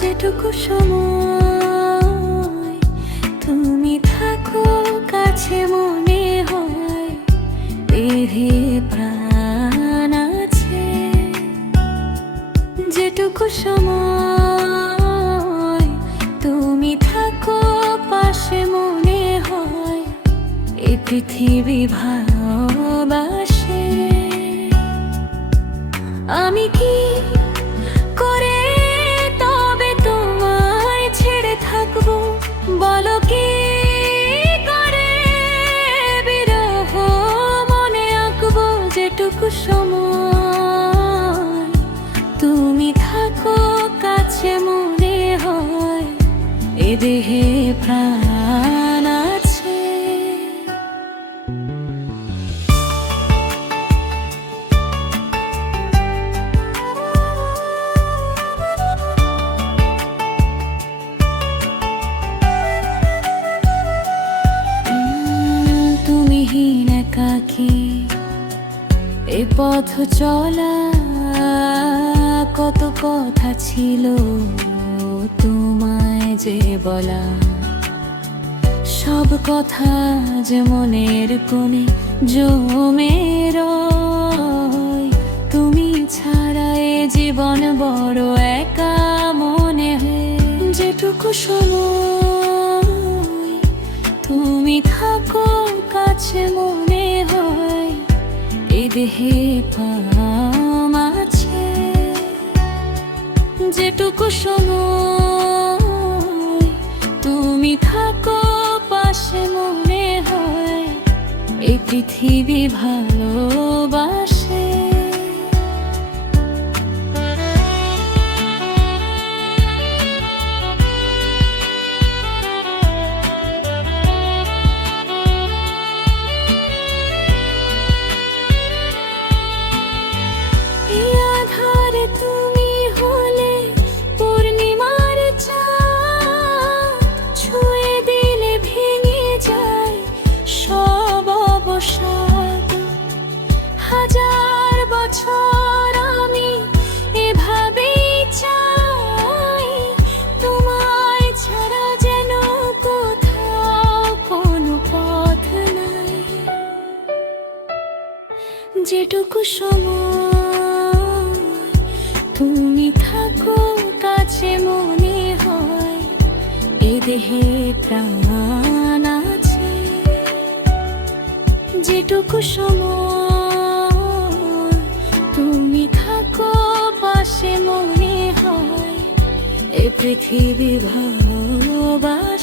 যেটুকু সময় তুমি থাকো কাছে মনে হয় দেহে প্রাণ আছে। যেটুকু সময় তুমি থাকো পাশে মনে হয় এই পৃথিবী ভালোবাসে। আমি কি করে তবে তোমায় ছেড়ে থাকবো, বলো কি করে বিরহ মনে আঁকবো। যেটুকু সময় তুমি থাকো কাছে মনে হয় এ দেহে প্রাণ আছে। একাকী এ পথ চলা, কত কথা ছিল তোমায় যে বলা। সব কথা যে মনের কোণে জমে রয়, তুমি ছাড়া এ জীবন বড় একা মনে হয়। যেটুকু সময় তুমি থাকো কাছে মনে হয় এ দেহে প্রাণ আছে। যেটুকু সময় তুমি থাকো পাশে মনে হয় এই পৃথিবী ভালোবাসে। তুমি হলে পূর্ণিমার চাঁদ, ছুঁয়ে দিলে ভেঙে যায় সব অবসাদ। হাজার বছর আমি এভাবেই চাই, তোমায় ছাড়া যেন কোথাও কোনো পথ নাই। যেটুকু সময় তুমি থাকো কাছে মনে হয় এ দেহে প্রাণ আছে। যেটুকু সময় তুমি থাকো পাশে মনে হয় এ পৃথিবী ভালোবাসে।